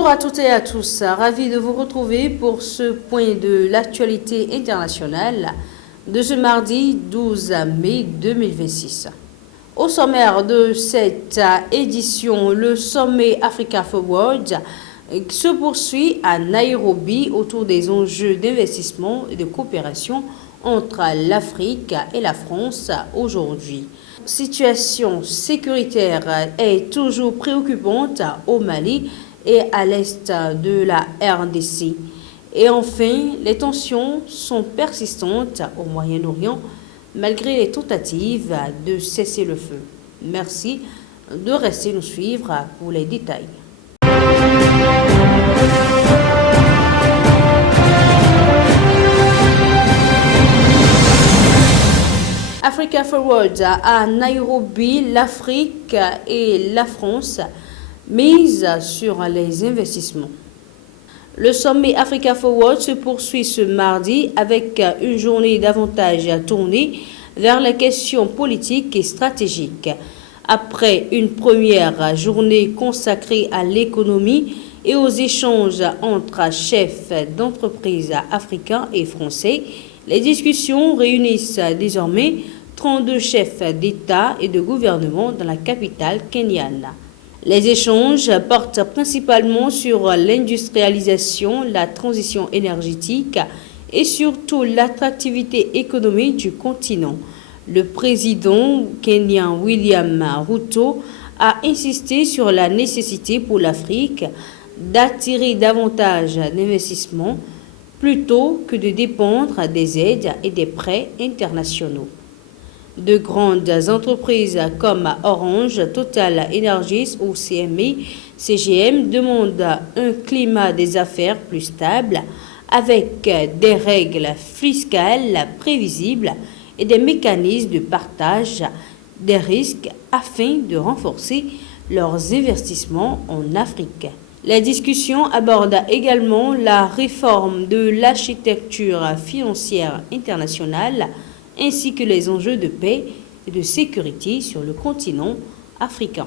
Bonjour à toutes et à tous, ravi de vous retrouver pour ce point de l'actualité internationale de ce mardi 12 mai 2026. Au sommaire de cette édition, le sommet Africa Forward se poursuit à Nairobi autour des enjeux d'investissement et de coopération entre l'Afrique et la France aujourd'hui. Situation sécuritaire est toujours préoccupante au Mali et à l'est de la RDC. Et enfin, les tensions sont persistantes au Moyen-Orient malgré les tentatives de cesser le feu. Merci de rester nous suivre pour les détails. Africa Forward à Nairobi, l'Afrique et la France misent sur les investissements. Le sommet Africa Forward se poursuit ce mardi avec une journée davantage tournée vers les questions politiques et stratégiques. Après une première journée consacrée à l'économie et aux échanges entre chefs d'entreprise africains et français, les discussions réunissent désormais 32 chefs d'État et de gouvernement dans la capitale kenyane. Les échanges portent principalement sur l'industrialisation, la transition énergétique et surtout l'attractivité économique du continent. Le président kenyan William Ruto a insisté sur la nécessité pour l'Afrique d'attirer davantage d'investissements plutôt que de dépendre des aides et des prêts internationaux. De grandes entreprises comme Orange, Total Energies ou CGM demandent un climat des affaires plus stable avec des règles fiscales prévisibles et des mécanismes de partage des risques afin de renforcer leurs investissements en Afrique. Les discussions abordent également la réforme de l'architecture financière internationale ainsi que les enjeux de paix et de sécurité sur le continent africain.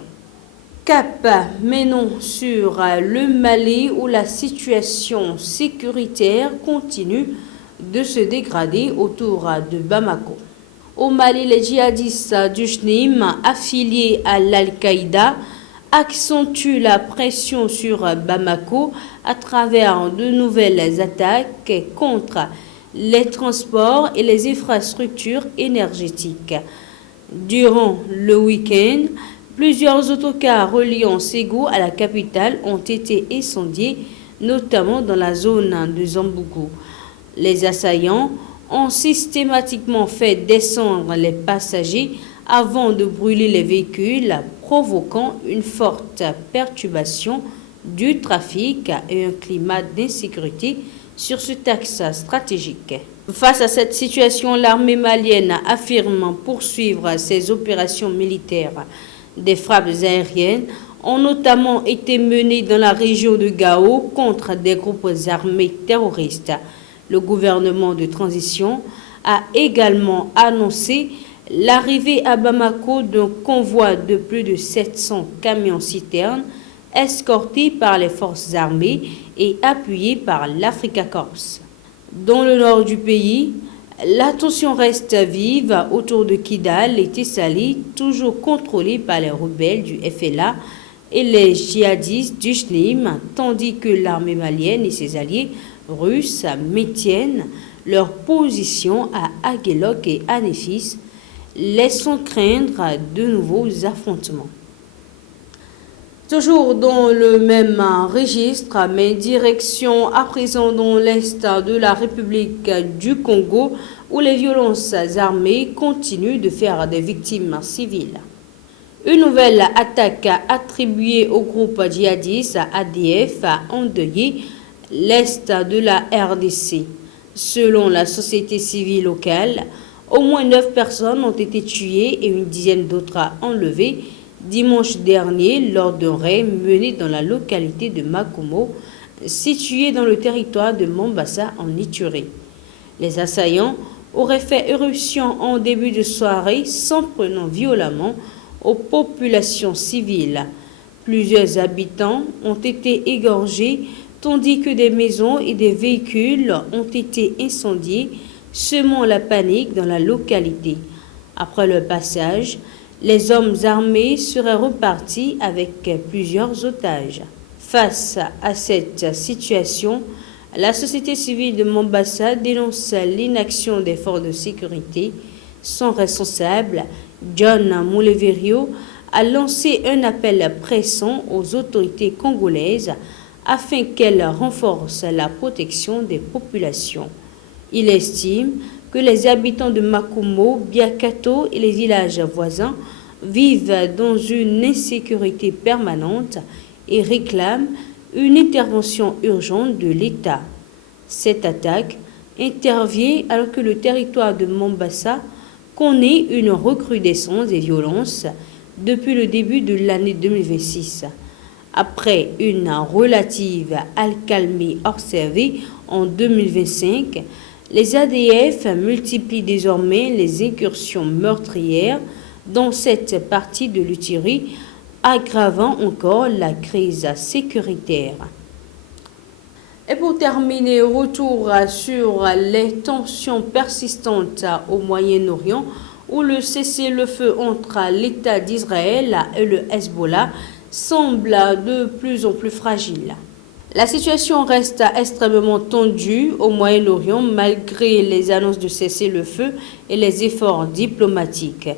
Cap menons sur le Mali où la situation sécuritaire continue de se dégrader autour de Bamako. Au Mali, les djihadistes du JNIM affiliés à l'Al-Qaïda accentuent la pression sur Bamako à travers de nouvelles attaques contre les transports et les infrastructures énergétiques. Durant le week-end, plusieurs autocars reliant Ségou à la capitale ont été incendiés, notamment dans la zone de Zambougou. Les assaillants ont systématiquement fait descendre les passagers avant de brûler les véhicules, provoquant une forte perturbation du trafic et un climat d'insécurité sur ce axe stratégique. Face à cette situation, l'armée malienne affirme poursuivre ses opérations militaires. Des frappes aériennes ont notamment été menées dans la région de Gao contre des groupes armés terroristes. Le gouvernement de transition a également annoncé l'arrivée à Bamako d'un convoi de plus de 700 camions-citernes escortés par les forces armées et appuyés par l'Africa Corps. Dans le nord du pays, la tension reste vive autour de Kidal et Tessali, toujours contrôlés par les rebelles du FLA et les djihadistes du JNIM, tandis que l'armée malienne et ses alliés russes maintiennent leur position à Aguelok et à Néfis, laissant craindre de nouveaux affrontements. Toujours dans le même registre, mais direction à présent dans l'est de la République du Congo, où les violences armées continuent de faire des victimes civiles. Une nouvelle attaque attribuée au groupe djihadiste ADF a endeuillé l'est de la RDC. Selon la société civile locale, au moins 9 personnes ont été tuées et une dizaine d'autres enlevées dimanche dernier lors d'un raid mené dans la localité de Makumo, située dans le territoire de Mombasa en Ituri. Les assaillants auraient fait éruption en début de soirée, s'en prenant violemment aux populations civiles. Plusieurs habitants ont été égorgés, tandis que des maisons et des véhicules ont été incendiés, semant la panique dans la localité. Après le passage, les hommes armés seraient repartis avec plusieurs otages. Face à cette situation, la société civile de Mombasa dénonce l'inaction des forces de sécurité. Son responsable, John Mouleverio, a lancé un appel pressant aux autorités congolaises afin qu'elles renforcent la protection des populations. Il estime que les habitants de Makumo, Biakato et les villages voisins vivent dans une insécurité permanente et réclament une intervention urgente de l'État. Cette attaque intervient alors que le territoire de Mombasa connaît une recrudescence des violences depuis le début de l'année 2026. Après une relative accalmie observée en 2025, les ADF multiplient désormais les incursions meurtrières dans cette partie de l'Utiri, aggravant encore la crise sécuritaire. Et pour terminer, retour sur les tensions persistantes au Moyen-Orient, où le cessez-le-feu entre l'État d'Israël et le Hezbollah semble de plus en plus fragile. La situation reste extrêmement tendue au Moyen-Orient malgré les annonces de cessez-le-feu et les efforts diplomatiques.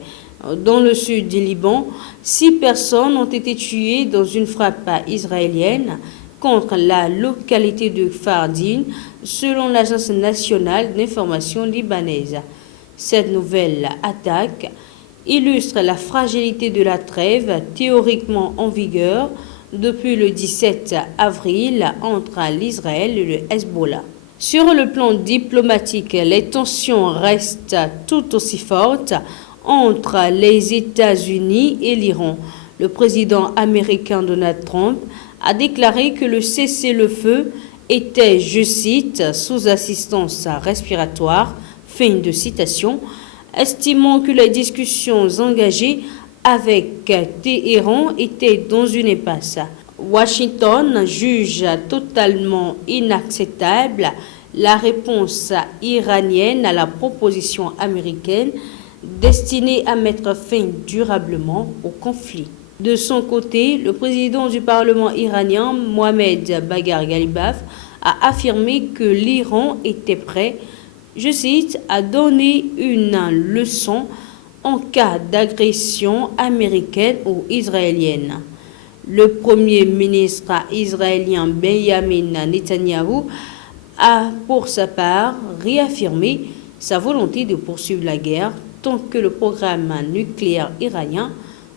Dans le sud du Liban, 6 personnes ont été tuées dans une frappe israélienne contre la localité de Fardin, selon l'Agence nationale d'information libanaise. Cette nouvelle attaque illustre la fragilité de la trêve théoriquement en vigueur depuis le 17 avril entre l'Israël et le Hezbollah. Sur le plan diplomatique, les tensions restent tout aussi fortes entre les États-Unis et l'Iran. Le président américain Donald Trump a déclaré que le cessez-le-feu était, je cite, sous assistance respiratoire, fin de citation, estimant que les discussions engagées avec Téhéran étaient dans une impasse. Washington juge totalement inacceptable la réponse iranienne à la proposition américaine destinée à mettre fin durablement au conflit. De son côté, le président du Parlement iranien, Mohamed Baghar Ghalibaf, a affirmé que l'Iran était prêt, je cite, à donner une leçon en cas d'agression américaine ou israélienne. Le premier ministre israélien Benjamin Netanyahou a, pour sa part, réaffirmé sa volonté de poursuivre la guerre tant que le programme nucléaire iranien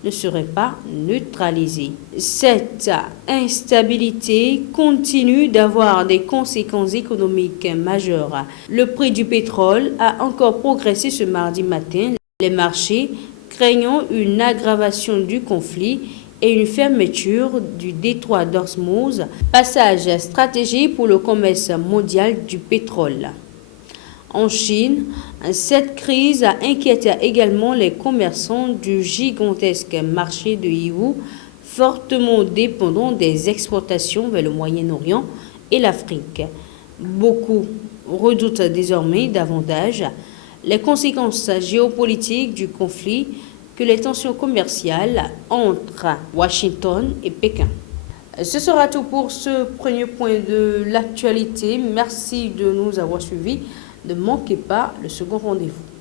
ne serait pas neutralisé. Cette instabilité continue d'avoir des conséquences économiques majeures. Le prix du pétrole a encore progressé ce mardi matin. Les marchés craignant une aggravation du conflit et une fermeture du détroit d'Ormuz, passage stratégique pour le commerce mondial du pétrole. En Chine, cette crise inquiète également les commerçants du gigantesque marché de Yiwu, fortement dépendant des exportations vers le Moyen-Orient et l'Afrique. Beaucoup redoutent désormais davantage les conséquences géopolitiques du conflit que les tensions commerciales entre Washington et Pékin. Ce sera tout pour ce premier point de l'actualité. Merci de nous avoir suivis. Ne manquez pas le second rendez-vous.